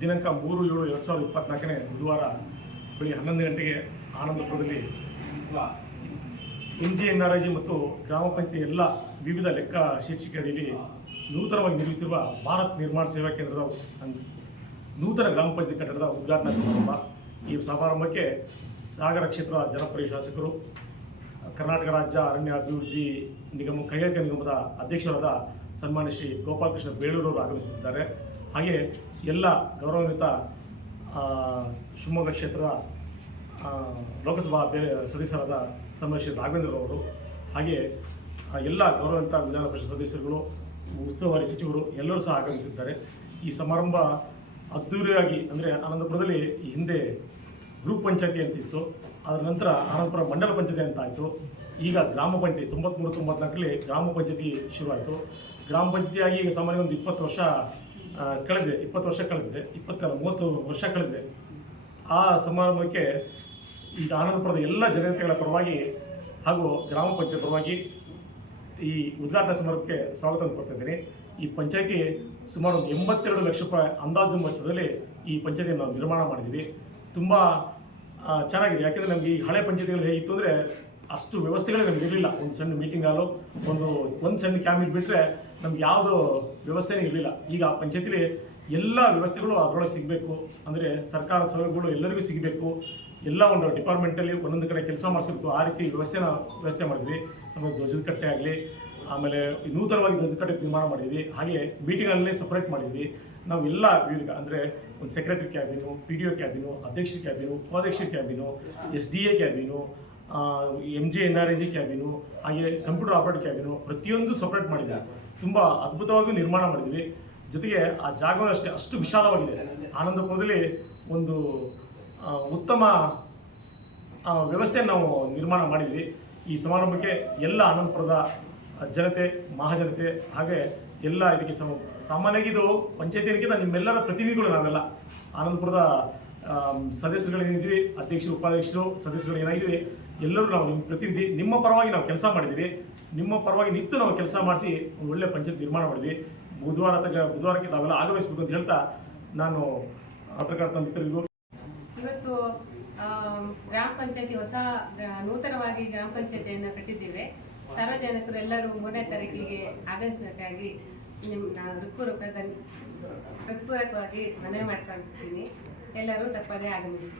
ದಿನಾಂಕ 3/7/2024 ಬುಧವಾರ ಬೆಳಿಗ್ಗೆ 11 ಗಂಟೆಗೆ ಆನಂದಪುರದಲ್ಲಿ MGNRIG ಮತ್ತು ಗ್ರಾಮ ಪಂಚಾಯತಿ ಎಲ್ಲ ವಿವಿಧ ಲೆಕ್ಕ ಶೀರ್ಷಿಕೆ ಅಡಿಯಲ್ಲಿ ನೂತನವಾಗಿ ನಿರ್ಮಿಸಿರುವ ಭಾರತ್ ನಿರ್ಮಾಣ ಸೇವಾ ಕೇಂದ್ರದ ನೂತನ ಗ್ರಾಮ ಪಂಚಾಯತಿ ಕಟ್ಟಡದ ಉದ್ಘಾಟನಾ ಸಮಾರಂಭ. ಈ ಸಮಾರಂಭಕ್ಕೆ ಸಾಗರ ಕ್ಷೇತ್ರದ ಜನಪ್ರಿಯ ಶಾಸಕರು, ಕರ್ನಾಟಕ ರಾಜ್ಯ ಅರಣ್ಯ ಅಭಿವೃದ್ಧಿ ನಿಗಮ ಕೈಗಾರಿಕಾ ನಿಗಮದ ಅಧ್ಯಕ್ಷರಾದ ಸನ್ಮಾನ್ಯ ಶ್ರೀ ಗೋಪಾಲಕೃಷ್ಣ ಬೇಳೂರವರು ಆಗಮಿಸುತ್ತಿದ್ದಾರೆ. ಹಾಗೆ ಎಲ್ಲ ಗೌರವಾನ್ವಿತ ಶಿವಮೊಗ್ಗ ಕ್ಷೇತ್ರದ ಲೋಕಸಭಾ ಸದಸ್ಯರಾದ ಸನ್ಮಾನ್ಯ ಶ್ರೀ ರಾಘವೇಂದ್ರರವರು, ಹಾಗೆ ಎಲ್ಲ ಗೌರವಾನ್ವಿತ ವಿಧಾನ ಪರಿಷತ್ ಸದಸ್ಯರುಗಳು, ಉಸ್ತುವಾರಿ ಸಚಿವರು ಎಲ್ಲರೂ ಸಹ ಆಗಮಿಸಿದ್ದಾರೆ. ಈ ಸಮಾರಂಭ ಅದ್ದೂರಿಯಾಗಿ, ಅಂದರೆ ಆನಂದಪುರದಲ್ಲಿ ಹಿಂದೆ ಗ್ರೂಪ್ ಪಂಚಾಯತಿ ಅಂತಿತ್ತು, ಅದರ ನಂತರ ಆನಂದಪುರ ಮಂಡಲ ಪಂಚಾಯತಿ ಅಂತ ಆಯಿತು. ಈಗ ಗ್ರಾಮ ಪಂಚಾಯತಿ 93-94ರಲ್ಲಿ ಗ್ರಾಮ ಪಂಚಾಯತಿ ಶುರುವಾಯಿತು. ಗ್ರಾಮ ಪಂಚಾಯತಿಯಾಗಿ ಈಗ ಸಾಮಾನ್ಯ ಒಂದು 20 ವರ್ಷ ಕಳೆದಿದೆ, 30 ವರ್ಷ ಕಳೆದಿದೆ. ಆ ಸಮಾರಂಭಕ್ಕೆ ಈಗ ಆನಂದಪುರದ ಎಲ್ಲ ಜನತೆಗಳ ಪರವಾಗಿ ಹಾಗೂ ಗ್ರಾಮ ಪಂಚಾಯತ್ ಪರವಾಗಿ ಈ ಉದ್ಘಾಟನಾ ಸಮಾರಂಭಕ್ಕೆ ಸ್ವಾಗತವನ್ನು ಕೊಡ್ತಾ ಇದ್ದೀನಿ. ಈ ಪಂಚಾಯತಿ ಸುಮಾರು 82 ಲಕ್ಷ ರೂಪಾಯಿ ಅಂದಾಜು ವೆಚ್ಚದಲ್ಲಿ ಈ ಪಂಚಾಯತಿಯನ್ನು ನಾವು ನಿರ್ಮಾಣ ಮಾಡಿದ್ದೀವಿ. ತುಂಬ ಚೆನ್ನಾಗಿದೆ. ಯಾಕೆಂದರೆ ನಮಗೆ ಈ ಹಳೆ ಪಂಚಾಯತಿಗಳು ಹೇಗಿತ್ತು ಅಂದರೆ ಅಷ್ಟು ವ್ಯವಸ್ಥೆಗಳೇ ನಮ್ಗೆ ಇರಲಿಲ್ಲ. ಒಂದು ಸಣ್ಣ ಮೀಟಿಂಗ್ ಹಾಲು, ಒಂದು ಸಣ್ಣ ಕ್ಯಾಬಿನ್ ಬಿಟ್ಟರೆ ನಮ್ಗೆ ಯಾವುದೋ ವ್ಯವಸ್ಥೆನೇ ಇರಲಿಲ್ಲ. ಈಗ ಪಂಚಾಯತಿಲಿ ಎಲ್ಲ ವ್ಯವಸ್ಥೆಗಳು ಅದರೊಳಗೆ ಸಿಗಬೇಕು, ಅಂದರೆ ಸರ್ಕಾರದ ಸೌಲಭ್ಯಗಳು ಎಲ್ಲರಿಗೂ ಸಿಗಬೇಕು, ಎಲ್ಲ ಒಂದು ಡಿಪಾರ್ಟ್ಮೆಂಟಲ್ಲಿ ಒಂದೊಂದು ಕಡೆ ಕೆಲಸ ಮಾಡಿಸ್ಬೇಕು, ಆ ರೀತಿ ವ್ಯವಸ್ಥೆ ಮಾಡಿದ್ವಿ. ಧ್ವಜದ ಕಟ್ಟೆ ಆಗಲಿ, ಆಮೇಲೆ ನೂತನವಾಗಿ ಧ್ವಜದ ಕಟ್ಟೆ ನಿರ್ಮಾಣ ಮಾಡಿದ್ವಿ. ಹಾಗೆ ಮೀಟಿಂಗಲ್ಲಿ ಸಪ್ರೇಟ್ ಮಾಡಿದ್ವಿ. ನಾವು ಎಲ್ಲ ವಿವಿಧ, ಅಂದರೆ ಒಂದು ಸೆಕ್ರೆಟರಿ ಕ್ಯಾಬಿನು, PDO ಕ್ಯಾಬಿನು, ಅಧ್ಯಕ್ಷರ ಕ್ಯಾಬಿನು, ಉಪಾಧ್ಯಕ್ಷರ cabin, SDA cabin, MGNRIG cabin, ಹಾಗೆ ಕಂಪ್ಯೂಟರ್ ಆಪರೇಟರ್ ಕ್ಯಾಬಿನು, ಪ್ರತಿಯೊಂದು ಸಪ್ರೇಟ್ ಮಾಡಿದ್ವಿ. ತುಂಬ ಅದ್ಭುತವಾಗಿ ನಿರ್ಮಾಣ ಮಾಡಿದ್ವಿ. ಜೊತೆಗೆ ಆ ಜಾಗವೂ ಅಷ್ಟು ವಿಶಾಲವಾಗಿದೆ. ಆನಂದಪುರದಲ್ಲಿ ಒಂದು ಉತ್ತಮ ವ್ಯವಸ್ಥೆಯನ್ನು ನಾವು ನಿರ್ಮಾಣ ಮಾಡಿದ್ವಿ. ಈ ಸಮಾರಂಭಕ್ಕೆ ಎಲ್ಲ ಆನಂದಪುರದ ಜನತೆ, ಮಹಾಜನತೆ, ಹಾಗೆ ಎಲ್ಲ ಇದಕ್ಕೆ ಸಾಮಾನ್ಯವಾಗಿ ಇದು ಪಂಚಾಯತಿಗಿಂತ ನಿಮ್ಮೆಲ್ಲರ ಪ್ರತಿನಿಧಿಗಳು ನಾವೆಲ್ಲ ಆನಂದಪುರದ ಸದಸ್ಯರುಗಳೇನಿದ್ದೀವಿ, ಅಧ್ಯಕ್ಷರು, ಉಪಾಧ್ಯಕ್ಷರು, ಸದಸ್ಯರುಗಳೇನಾಗಿದ್ದೀವಿ, ಎಲ್ಲರೂ ನಾವು ನಿಮ್ಮ ಪ್ರತಿನಿಧಿ. ನಿಮ್ಮ ಪರವಾಗಿ ನಾವು ಕೆಲಸ ಮಾಡಿದ್ದೀವಿ. ನಿಮ್ಮ ಪರವಾಗಿ ನಿಂತು ನಾವು ಕೆಲಸ ಮಾಡಿಸಿ ಒಂದು ಒಳ್ಳೆಯ ಪಂಚಾಯತ್ ನಿರ್ಮಾಣ ಮಾಡಿದ್ವಿ. ಬುಧವಾರಕ್ಕೆ ತಾವೆಲ್ಲ ಆಗಮಿಸಬೇಕು ಅಂತ ಹೇಳ್ತಾ ನಾನು ಪತ್ರಕರ್ತ ಮಿತ್ರರಿಗೂ ಇವತ್ತು ಗ್ರಾಮ ಪಂಚಾಯತಿ ನೂತನವಾಗಿ ಗ್ರಾಮ ಪಂಚಾಯತಿಯನ್ನು ಕಟ್ಟಿದ್ದೇವೆ. ಸಾರ್ವಜನಿಕರು ಎಲ್ಲರೂ 3ನೇ ತಾರೀಕಿಗೆ ಆಗಮಿಸಬೇಕಾಗಿ ನಾನು ಹೃತ್ಪೂರ್ವಕವಾಗಿ ಮನವಿ ಮಾಡ್ಕೊಳ್ತೀನಿ. ಎಲ್ಲರೂ ತಪ್ಪದೇ ಆಗಮಿಸಿ.